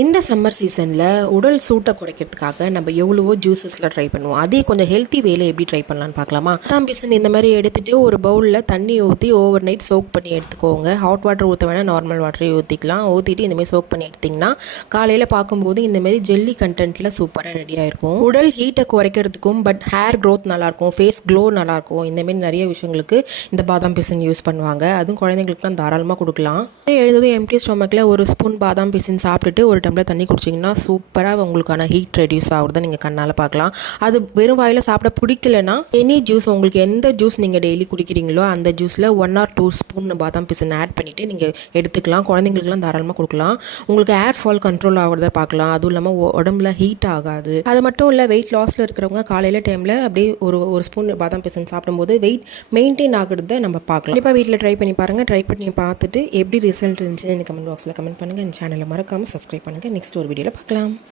இந்த சம்மர் சீசனில் உடல் சூட்டை குறைக்கிறதுக்காக நம்ம எவ்வளவோ ஜூஸஸில் ட்ரை பண்ணுவோம். அதே கொஞ்சம் ஹெல்த்தி வேலை எப்படி ட்ரை பண்ணலான்னு பார்க்கலாமா? சாம்பிசன் இந்த மாதிரி எடுத்துகிட்டு ஒரு பவுலில் தண்ணி ஊற்றி ஓவர் நைட் சோக் பண்ணி எடுத்துக்கோங்க. ஹாட் வாட்டர் ஊற்ற வேணால் நார்மல் வாட்டரே ஊற்றிக்கலாம் ஊற்றிட்டு இந்தமாதிரி சோக் பண்ணி எடுத்திங்கன்னா காலையில் பார்க்கும்போது இந்தமாரி ஜெல்லி கண்டென்ட்டில் சூப்பராக ரெடியாக இருக்கும் உடல் ஹீட்டை குறைக்கிறதுக்கும் பட் ஹேர் க்ரோத் நல்லாயிருக்கும் ஃபேஸ் க்ளோ நல்லாயிருக்கும். இந்தமாரி நிறைய விஷயங்களுக்கு இந்த பாதாம் பிசின் யூஸ் பண்ணுவாங்க. அதுவும் குழந்தைங்களுக்குலாம் தாராளமாக கொடுக்கலாம். எழுந்ததும் எம்டி ஸ்டொமக்கில் ஒரு ஸ்பூன் பாதாம் பிசின் சாப்பிட்டுட்டு ஒரு டம்ளர் தண்ணி குடிச்சிங்கன்னா சூப்பராக உங்களுக்கான ஹீட் ரெடியூஸ் ஆகுறத நீங்கள் கண்ணால் பார்க்கலாம். அது வெறும் வாயில் சாப்பிட பிடிக்கலனா எனி ஜூஸ் உங்களுக்கு எந்த ஜூஸ் நீங்கள் டெய்லி குடிக்கிறீங்களோ அந்த ஜூஸில் ஒன் ஆர் டூ ஸ்பூன் பாதாம் பிசன் ஆட் பண்ணிவிட்டு நீங்கள் எடுத்துக்கலாம். குழந்தைங்களுக்குலாம் தாராளமாக கொடுக்கலாம். உங்களுக்கு ஏர் ஃபால் கண்ட்ரோல் ஆகிறத பார்க்கலாம். அதுவும் இல்லாமல் உடம்புல ஹீட் ஆகாது. அது மட்டும் இல்லை வெயிட் லாஸில் இருக்கிறவங்க காலையில் டைமில் அப்படியே ஒரு ஒரு ஸ்பூன் பாதாம் பிசன் சாப்பிடும்போது வெயிட் மெயின்டைன் ஆகுறத நம்ம பார்க்கலாம். கண்டிப்பாக வீட்டில் ட்ரை பண்ணி பாருங்கள் ட்ரை பண்ணி பார்த்துட்டு எப்படி ரிசல்ட் இருந்துச்சுன்னு கமெண்ட் பாக்ஸில் கமெண்ட் பண்ணுங்கள் என் சேனலை மறக்காமல் சப்ஸ்கிரைப் பண்ணுங்கள் நெக்ஸ்ட் ஒரு வீடியோவில் பார்க்கலாம்